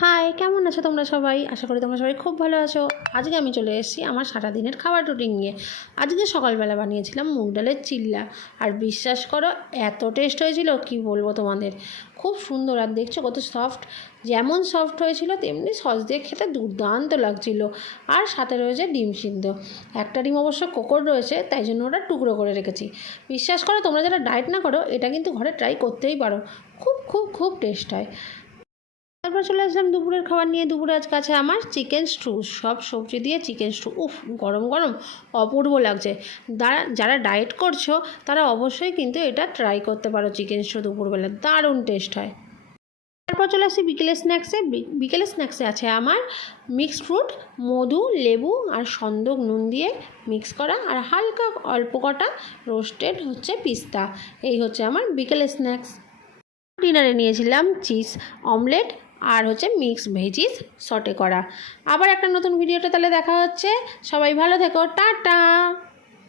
High, কেমন আছো তোমরা সবাই? আশা করি তোমরা সবাই খুব ভালো আছো। আজকে আমি চলে এসেছি আমার সারাদিনের খাবার রুটিন নিয়ে। আজকে সকালবেলা বানিয়েছিলাম মুগ ডালের চিল্লা, আর বিশ্বাস করো এত টেস্ট হয়েছিল কি বলবো তোমাদের। খুব সুন্দর, আর দেখছো কত সফট, যেমন সফট হয়েছিল তেমনি সস দিয়ে খেতে দুর্দান্ত লাগছিল। আর সাথে রয়েছে ডিম সিদ্ধ, একটা ডিম অবশ্য কোকর রয়েছে, তাই জন্য ওটা টুকরো করে রেখেছি। বিশ্বাস করো তোমরা যারা ডায়েট না করো এটা কিন্তু ঘরে ট্রাই করতেই পারো, খুব খুব খুব টেস্ট হয়। তারপর চলে আসলাম দুপুরের খাবার নিয়ে। দুপুরে আজকে আছে আমার চিকেন স্টু, সব সবজি দিয়ে চিকেন স্টু। উফ, গরম গরম অপূর্ব লাগছে। যারা ডায়েট করছো তারা অবশ্যই কিন্তু এটা ট্রাই করতে পারো। চিকেন স্টু দুপুরবেলা দারুণ টেস্ট হয়। তারপর চলে আসছি বিকেলের স্ন্যাক্সে। বিকেলের স্ন্যাক্সে আছে আমার মিক্সড ফ্রুট, মধু, লেবু আর সন্দক নুন দিয়ে মিক্স করা, আর হালকা অল্প কটা রোস্টেড হচ্ছে পিস্তা। এই হচ্ছে আমার বিকেলের স্ন্যাক্স। ডিনারে নিয়েছিলাম চিজ অমলেট আর হচ্ছে মিক্স ভেজিস সটে করা। আবার একটা নতুন ভিডিওটা তাহলে দেখা হচ্ছে। সবাই ভালো থেকো, টাটা।